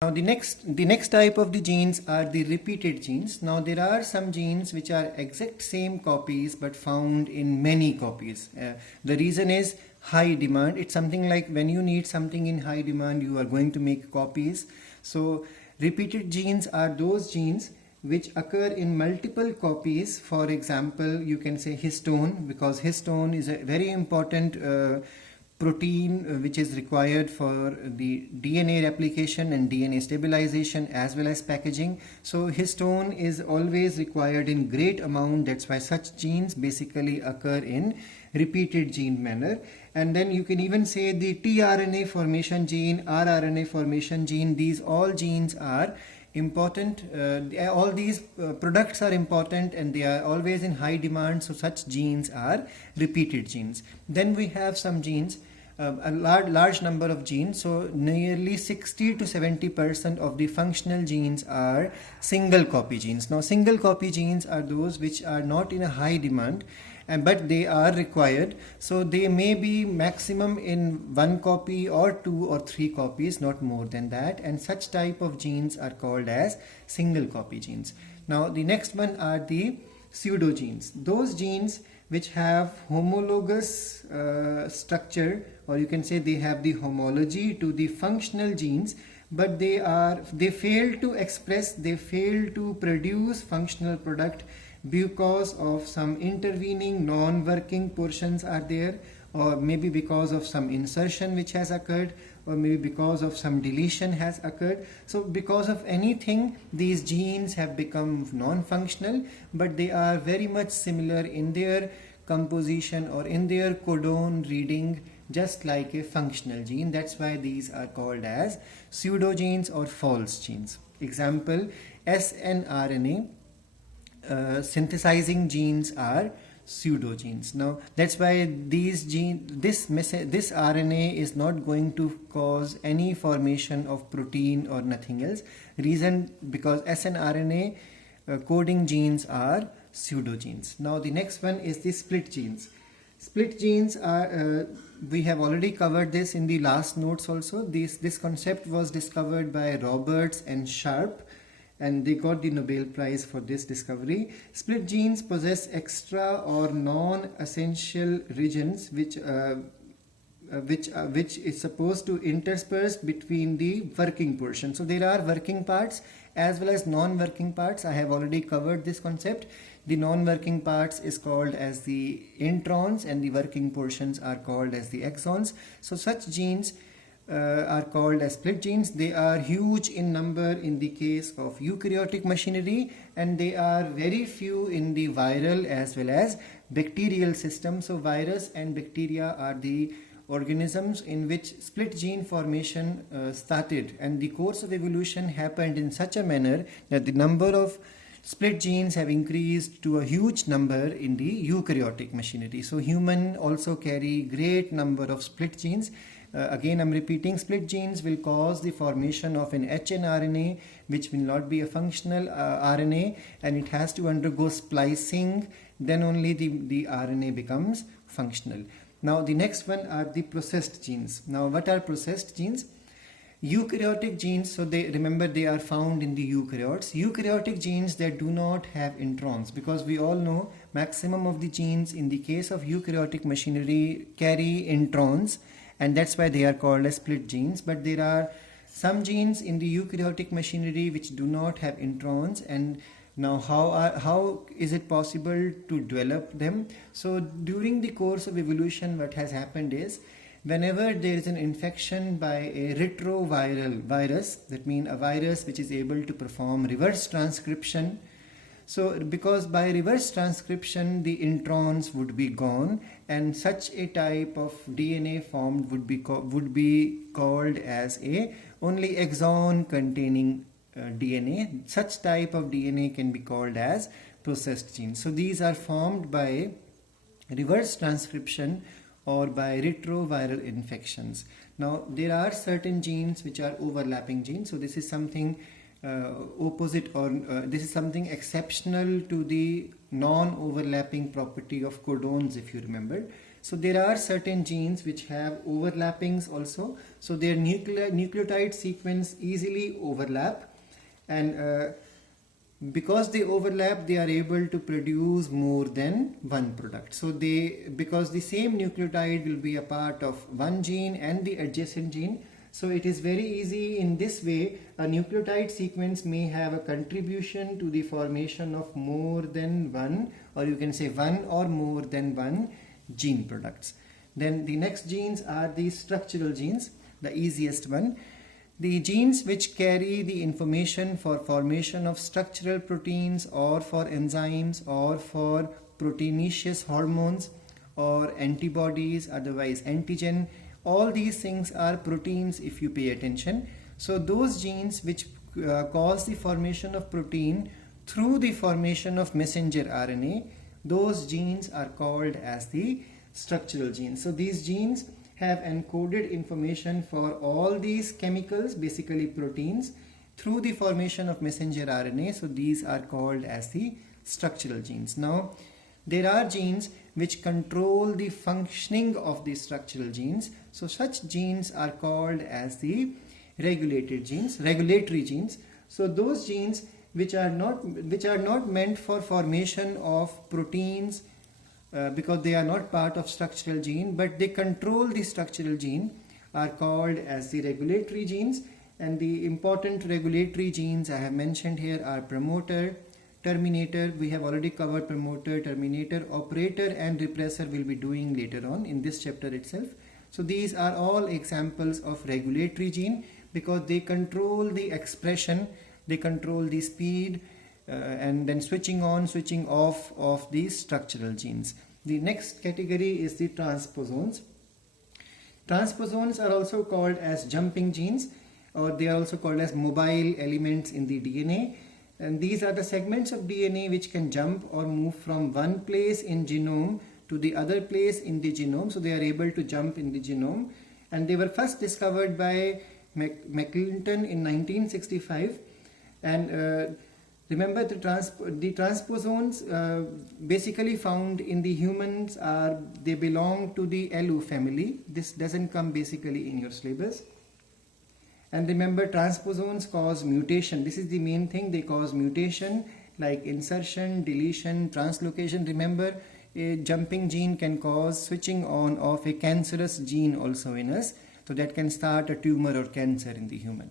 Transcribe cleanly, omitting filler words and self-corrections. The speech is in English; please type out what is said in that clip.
Now the next type of the genes are the repeated genes. Now there are some genes which are exact same copies but found in many copies. The reason is high demand. It's something like when you need something in high demand, you are going to make copies. So repeated genes are those genes which occur in multiple copies. For example, you can say histone, because histone is a very important protein which is required for the DNA replication and DNA stabilization as well as packaging. So histone is always required in great amount. That's why such genes basically occur in repeated gene manner. And then you can even say the tRNA formation gene, rRNA formation gene. These all genes are important. All these products are important and they are always in high demand. So such genes are repeated genes. Then we have some genes, a large number of genes. So nearly 60 to 70% of the functional genes are single copy genes. Now single copy genes are those which are not in a high demand, but they are required. So they may be maximum in 1 copy or 2 or 3 copies, not more than that. And such type of genes are called as single copy genes. Now the next one are the pseudogenes. Those genes which have homologous structure, or you can say they have the homology to the functional genes, but they fail to express, they fail to produce functional product because of some intervening non-working portions are there, or maybe because of some insertion which has occurred, or maybe because of some deletion has occurred. So because of anything, these genes have become non-functional, but they are very much similar in their composition or in their codon reading, just like a functional gene. That's why these are called as pseudogenes or false genes. Example, snRNA synthesizing genes are pseudogenes. Now that's why this RNA is not going to cause any formation of protein or nothing else. Reason, because snRNA coding genes are pseudogenes. Now the next one is the split genes. Split genes are, we have already covered this in the last notes also. This concept was discovered by Roberts and Sharp, and they got the Nobel Prize for this discovery. Split genes possess extra or non-essential regions which is supposed to intersperse between the working portion. So there are working parts as well as non-working parts. I have already covered this concept. The non-working parts is called as the introns and the working portions are called as the exons. So such genes are called as split genes. They are huge in number in the case of eukaryotic machinery, and they are very few in the viral as well as bacterial system. So virus and bacteria are the organisms in which split gene formation started, and the course of evolution happened in such a manner that the number of split genes have increased to a huge number in the eukaryotic machinery. So human also carry great number of split genes. Again, I'm repeating, split genes will cause the formation of an hnRNA, which will not be a functional RNA, and it has to undergo splicing. Then only the RNA becomes functional. Now the next one are the processed genes. Now what are processed genes? Eukaryotic genes, so they are found in the eukaryotes. Eukaryotic genes that do not have introns, because we all know maximum of the genes in the case of eukaryotic machinery carry introns, and that's why they are called as split genes. But there are some genes in the eukaryotic machinery which do not have introns, and now how is it possible to develop them? So during the course of evolution, what has happened is, whenever there is an infection by a retroviral virus, that means a virus which is able to perform reverse transcription. So because by reverse transcription the introns would be gone, and such a type of DNA formed would be called as a only exon containing DNA. Such type of DNA can be called as processed genes. So these are formed by reverse transcription or by retroviral infections. Now there are certain genes which are overlapping genes. So this is something opposite, or this is something exceptional to the non-overlapping property of codons, if you remember. So there are certain genes which have overlappings also. So their nucleotide sequence easily overlap, and because they overlap, they are able to produce more than one product. So because the same nucleotide will be a part of one gene and the adjacent gene, so it is very easy in this way. A nucleotide sequence may have a contribution to the formation of more than one, or you can say one or more than one gene products. Then the next genes are the structural genes, the easiest one. The genes which carry the information for formation of structural proteins, or for enzymes, or for proteinaceous hormones or antibodies, otherwise antigen. All these things are proteins if you pay attention. So those genes which cause the formation of protein through the formation of messenger RNA, those genes are called as the structural genes. So these genes have encoded information for all these chemicals, basically proteins, through the formation of messenger RNA. So these are called as the structural genes. Now, there are genes which control the functioning of the structural genes. So such genes are called as the regulatory genes. So those genes which are not meant for formation of proteins, because they are not part of structural gene, but they control the structural gene, are called as the regulatory genes. And the important regulatory genes I have mentioned here are promoter, terminator. We have already covered promoter, terminator, operator and repressor will be doing later on in this chapter itself. So these are all examples of regulatory gene, because they control the expression, they control the speed, and then switching on, switching off of these structural genes. The next category is the transposons. Transposons are also called as jumping genes, or they are also called as mobile elements in the DNA. And these are the segments of DNA which can jump or move from one place in genome to the other place in the genome. So they are able to jump in the genome. And they were first discovered by McClinton in 1965. And remember, the transposons basically found in the humans they belong to the LU family. This doesn't come basically in your syllabus. And remember, transposons cause mutation. This is the main thing. They cause mutation like insertion, deletion, translocation. Remember, a jumping gene can cause switching on of a cancerous gene also in us. So that can start a tumor or cancer in the human.